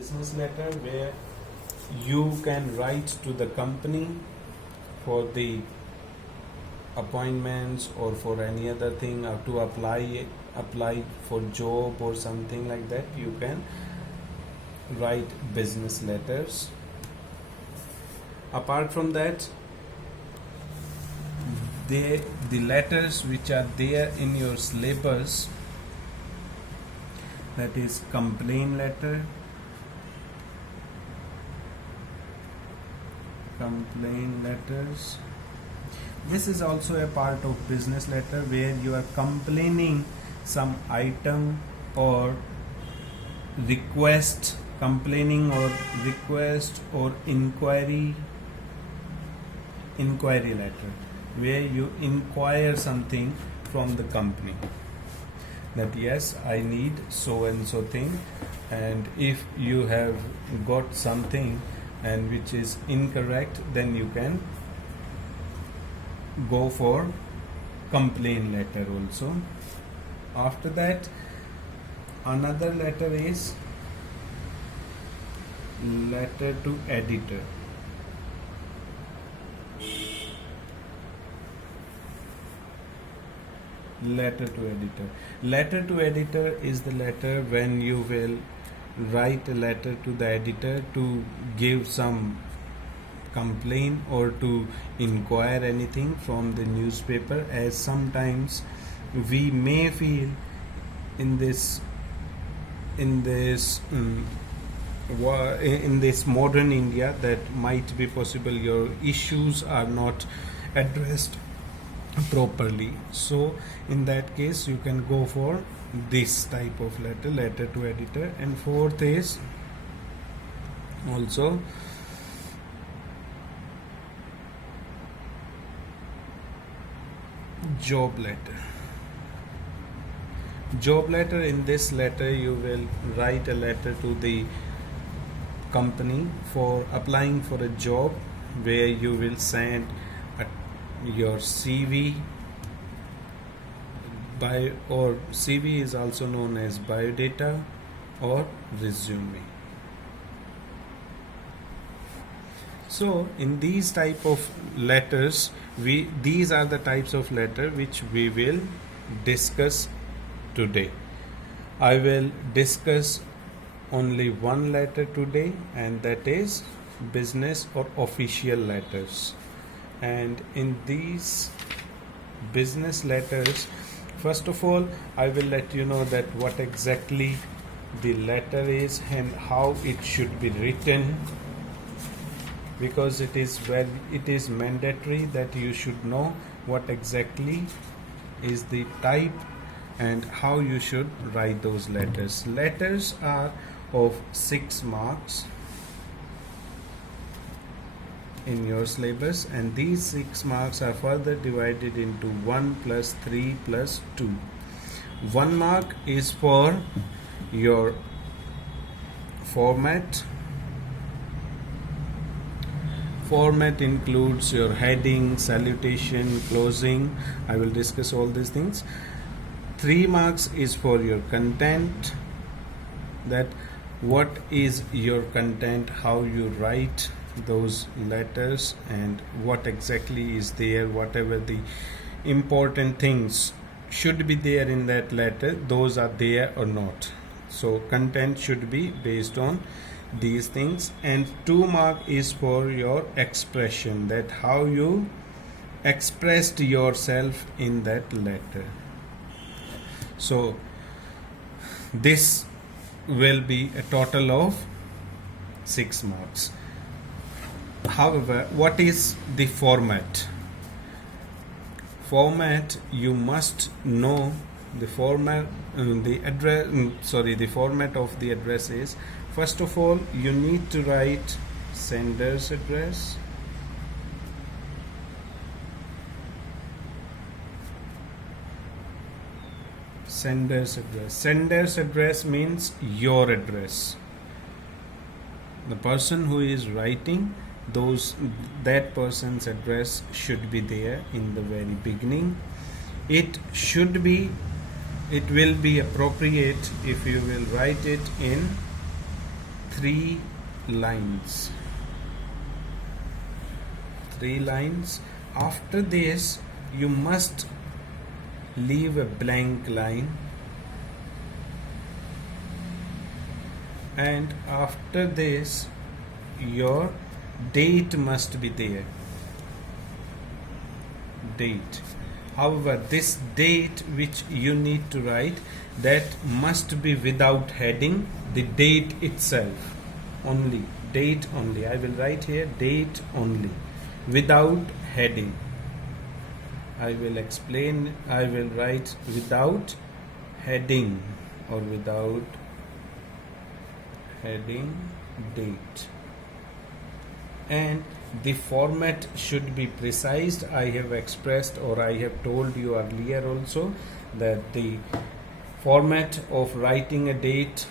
business letter where you can write to the company for the appointments or for any other thing, or to apply for job or something like that. You can write business letters. Apart from that, the letters which are there in your syllabus, that is complaint letter, complaint letters. This is also a part of business letter where you are complaining some item or request, complaining or request or inquiry letter, where you inquire something from the company that yes, I need so and so thing, and if you have got something and which is incorrect, then you can go for complaint letter also. After that, another letter is letter to editor. Letter to editor. Letter to editor is the letter when you will write a letter to the editor to give some complaint or to inquire anything from the newspaper, as sometimes we may feel in this modern India that might be possible your issues are not addressed properly. So in that case you can go for this type of letter, letter to editor. And fourth is also job letter. Job letter, in this letter you will write a letter to the company for applying for a job, where you will send your CV, or CV is also known as biodata or resume. So in these type of letters, these are the types of letter which we will discuss today. I will discuss only one letter today, and that is business or official letters. And in these business letters, first of all, I will let you know that what exactly the letter is and how it should be written, because it is mandatory that you should know what exactly is the type and how you should write those letters. Letters are of 6 marks in your syllabus, and these 6 marks are further divided into 1 plus 3 plus 2. 1 mark is for your format. Format includes your heading, salutation, closing. I will discuss all these things. 3 marks is for your content, that what is your content, how you write those letters, and what exactly is there, whatever the important things should be there in that letter, those are there or not. So content should be based on these things. And 2 mark is for your expression, that how you expressed yourself in that letter. So this will be a total of 6 marks. However, what is the format? Format, you must know the format. The format of the address is, first of all, you need to write sender's address, sender's address. Sender's address means your address. The person who is writing, that person's address should be there in the very beginning. It will be appropriate if you will write it in three lines. After this you must leave a blank line, and after this your date must be there. However, this date which you need to write, that must be without heading, the date itself only, date only. I will write here date only, without heading. I will explain. I will write without heading or without heading date. And the format should be precise. I have expressed, or I have told you earlier also, that the format of writing a date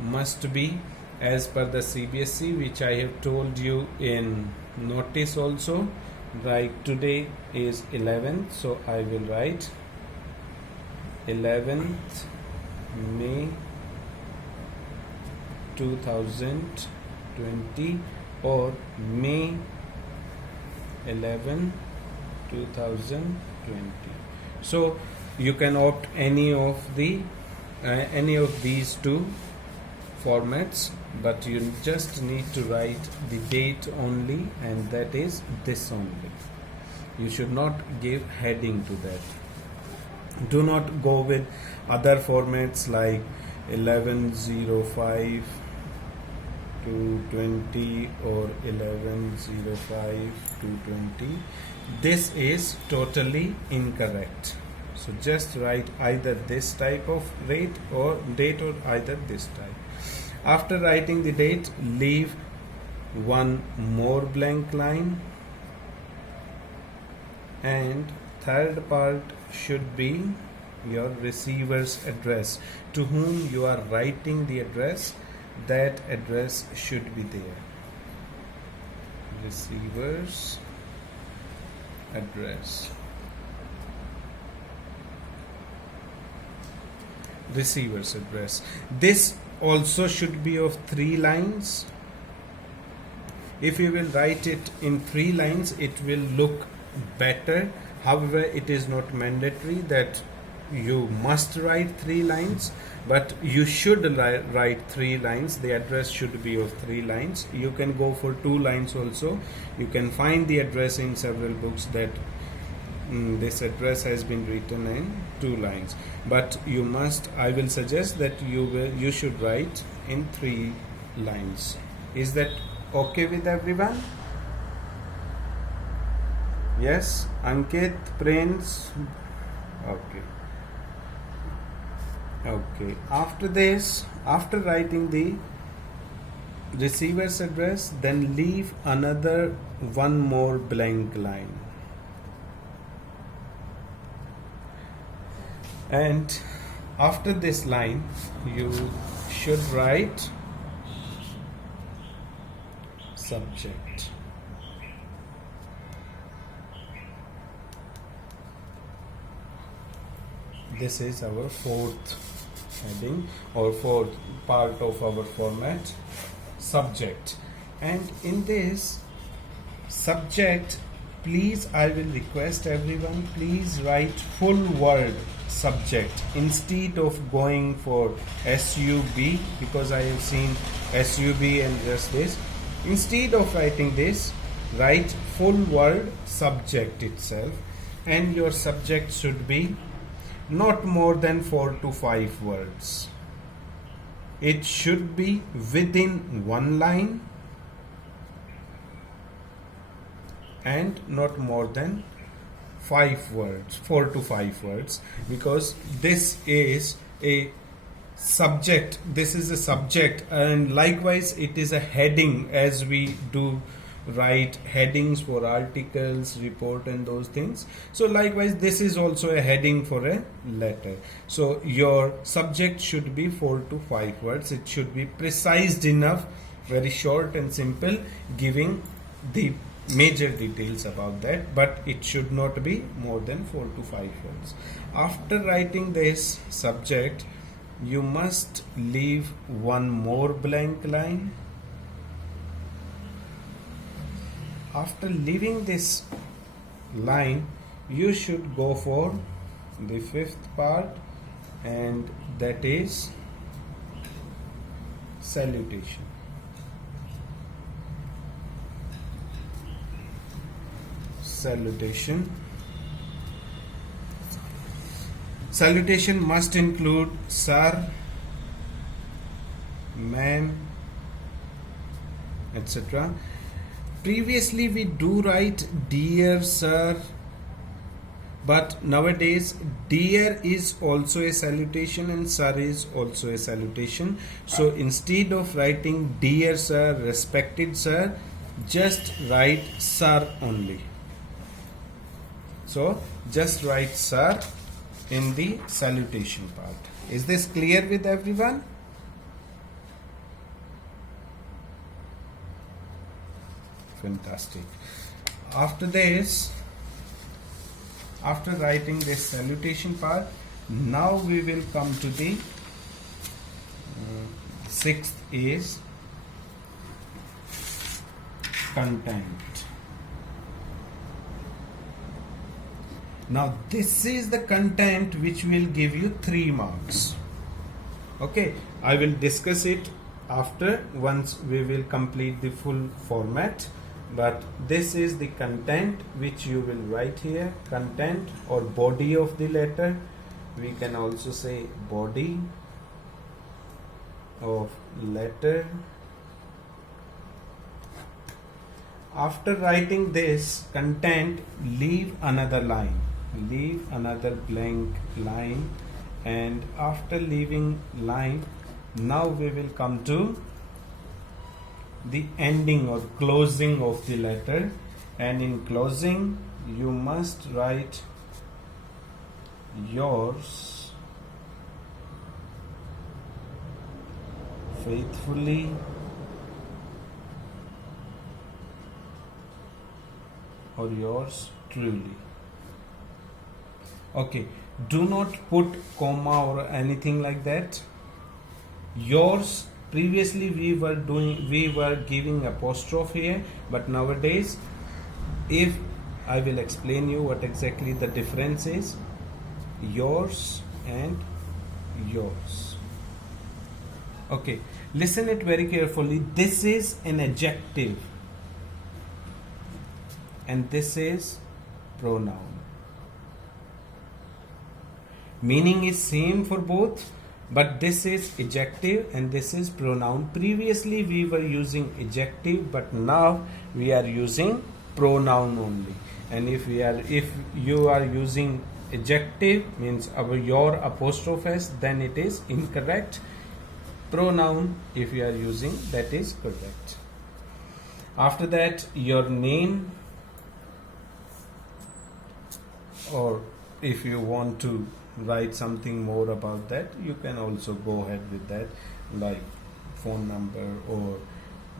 must be as per the CBSE, which I have told you in notice also. Like today is 11th, so I will write 11th May 2020 or May 11, 2020. So you can opt any of these two formats, but you just need to write the date only, and that is this only. You should not give heading to that. Do not go with other formats like 1105 to 20 or 1105 to 20. This is totally incorrect. So just write either this type of date or either this type. After writing the date, leave one more blank line, and third part should be your receiver's address. To whom you are writing the address, that address should be there. Receiver's address. Receiver's address. This also should be of 3 lines. If you will write it in 3 lines, it will look better. However, it is not mandatory that you must write 3 lines, but you should write 3 lines. The address should be of 3 lines. You can go for 2 lines also. You can find the address in several books that this address has been written in 2 lines, but you must, I will suggest that you should write in 3 lines. Is that okay with everyone? Yes, Ankit, Prince. Okay. After this, after writing the receiver's address, then leave another one more blank line. And after this line, you should write subject. This is our 4th heading or 4th part of our format, subject. And in this subject, please, I will request everyone, please write full word subject instead of going for SUB, because I have seen SUB and just this. Instead of writing this, write full word subject itself, and your subject should be not more than 4 to 5 words. It should be within 1 line and not more than 5 words, 4 to 5 words, because this is a subject. This is a subject, and likewise it is a heading, as we do write headings for articles, report and those things. So likewise this is also a heading for a letter. So your subject should be 4 to 5 words. It should be precise enough, very short and simple, giving the major details about that, but it should not be more than 4 to 5 words. After writing this subject, you must leave one more blank line, after leaving this line, you should go for the fifth part, and that is salutation. Salutation. Salutation must include sir, ma'am, etc. Previously we do write dear sir, but nowadays dear is also a salutation and sir is also a salutation. So instead of writing dear sir, respected sir, just write sir only. So just write sir in the salutation part. Is this clear with everyone? Fantastic. After this, after writing this salutation part, now we will come to the sixth is content. Now this is the content which will give you 3 marks. Okay, I will discuss it after, once we will complete the full format. But this is the content which you will write here. Content or body of the letter. We can also say body of letter. After writing this content, leave another line. Leave another blank line, and after leaving line, now we will come to the ending or closing of the letter, and in closing you must write yours faithfully or yours truly. Okay, do not put comma or anything like that. Yours, previously we were giving apostrophe here, but nowadays, if I will explain you what exactly the difference is, yours and yours. Okay, listen it very carefully. This is an adjective and this is pronoun. Meaning is same for both, but this is adjective and this is pronoun. Previously we were using adjective, but now we are using pronoun only. And if you are using adjective, means your apostrophe s, then it is incorrect. Pronoun, if you are using, that is correct. After that, your name, or if you want to write something more about that, you can also go ahead with that, like phone number or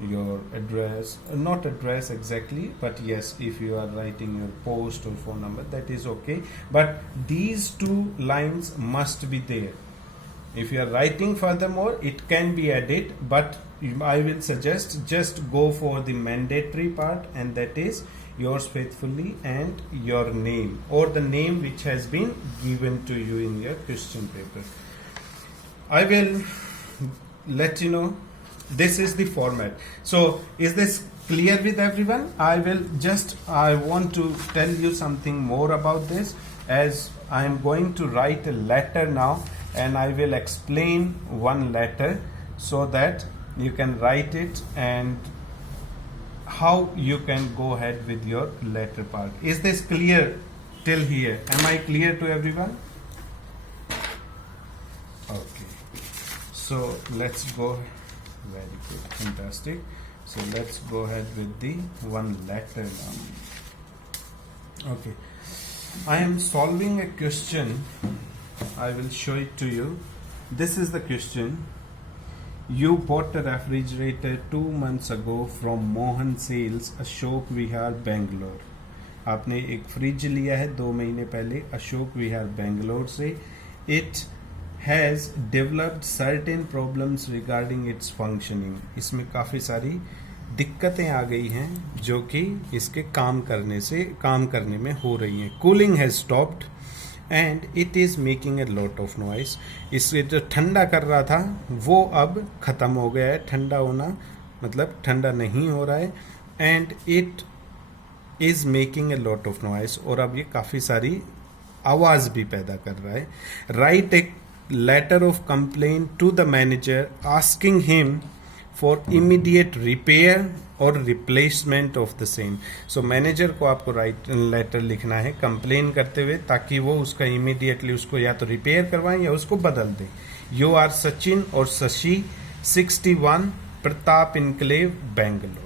your address. Not address exactly, but yes, if you are writing your post or phone number, that is okay, but these 2 lines must be there. If you are writing furthermore, it can be added, but I will suggest just go for the mandatory part, and that is yours faithfully and your name, or the name which has been given to you in your question paper. I will let you know. This is the format. So is this clear with everyone? I want to tell you something more about this, as I am going to write a letter now, and I will explain one letter so that you can write it and how you can go ahead with your letter part. Is this clear till here? Am I clear to everyone? Okay, so let's go. Very good, fantastic. So let's go ahead with the one letter now. Okay, I am solving a question. I will show it to you. This is the question. You bought a refrigerator 2 months ago from Mohan Sales, Ashok Vihar, Bangalore. आपने एक fridge लिया है 2 महीने पहले अशोक विहार बेंगलोर से. It has developed certain problems regarding its functioning. इसमें काफ़ी सारी दिक्कतें आ गई हैं जो कि इसके काम करने में हो रही हैं. Cooling has stopped and it is making a lot of noise. इससे जो ठंडा कर रहा था वो अब ख़त्म हो गया है. ठंडा होना मतलब ठंडा नहीं हो रहा है. And it is making a lot of noise, और अब ये काफ़ी सारी आवाज़ भी पैदा कर रहा है. Write a letter of complain to the manager asking him for immediate repair और replacement of the same. So manager को आपको लेटर लिखना है कंप्लेन करते हुए, ताकि वो उसका इमीडिएटली उसको या तो रिपेयर करवाएं या उसको बदल दें. यू आर सचिन और शशि, 61 प्रताप इनक्लेव, बेंगलोर.